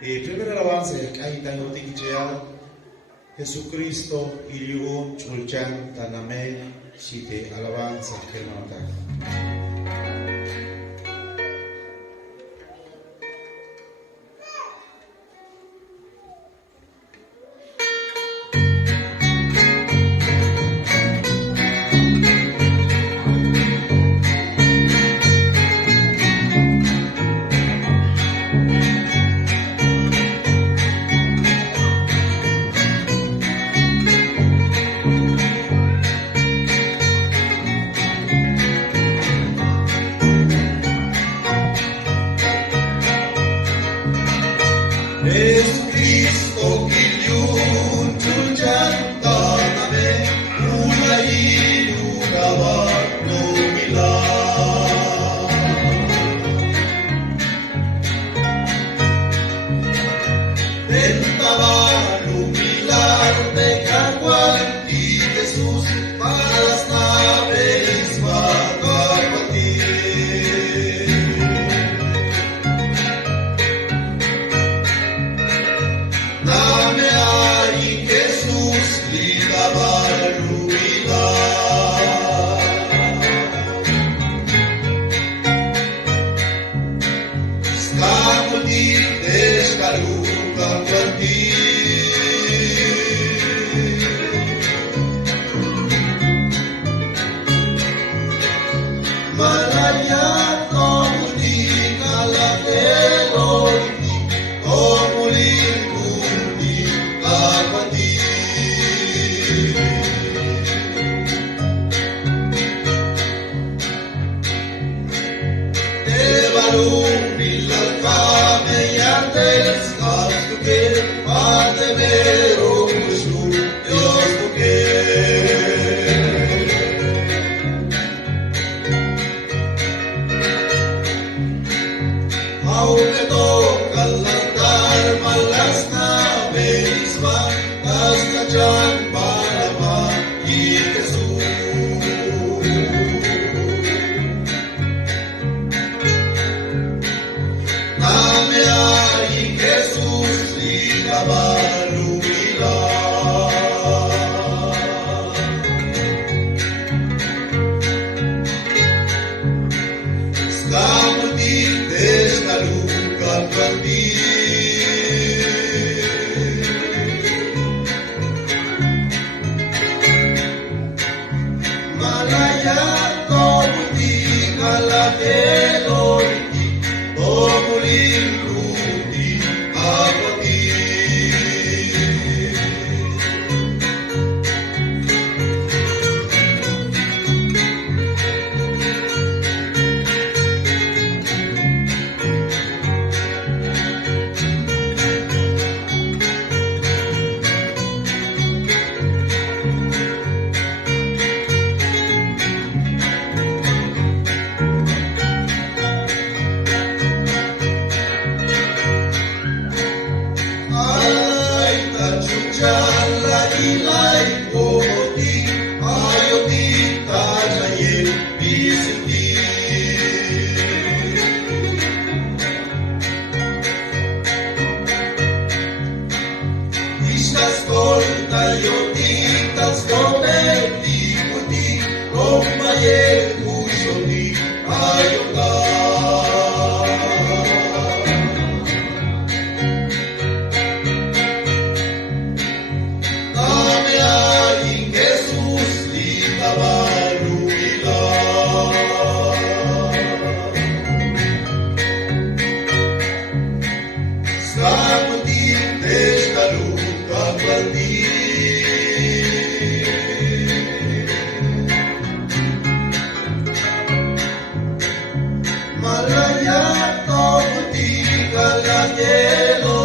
Primera alabanza kay tayo tigijaya Jesucristo iliun chulchan taname site alabanza que nota. Jesucristo iliun chulchan taname ulay lugawan lumilang. Tentaba lumilar de Caguán y Jesús para las naves va a combatir. Dame ahí Jesús gritaba luminar. Skamutin deskalukang ganti. Malaya komuting alakelo komuling kundi kapati. Tebalung bilal kami yang deskas tuke pate merong gusto Dios tuke. Aunque toca lantar malas naves van hasta Jan Panama y Jesús. Dame ahí Jesús gritaba luminar. Skamutin deskalukang ganti. Malaya komuting alakelo komuling kundi kapati. Ay tachuchan la ilay komoti ayoti tajaye bisiti. Istas kol tayoti tas kometi puti romaye kushoni ayota. Dame ahí Jesús gritaba luminar. Skamutin deskalukang ganti. Malaya komuting alakelo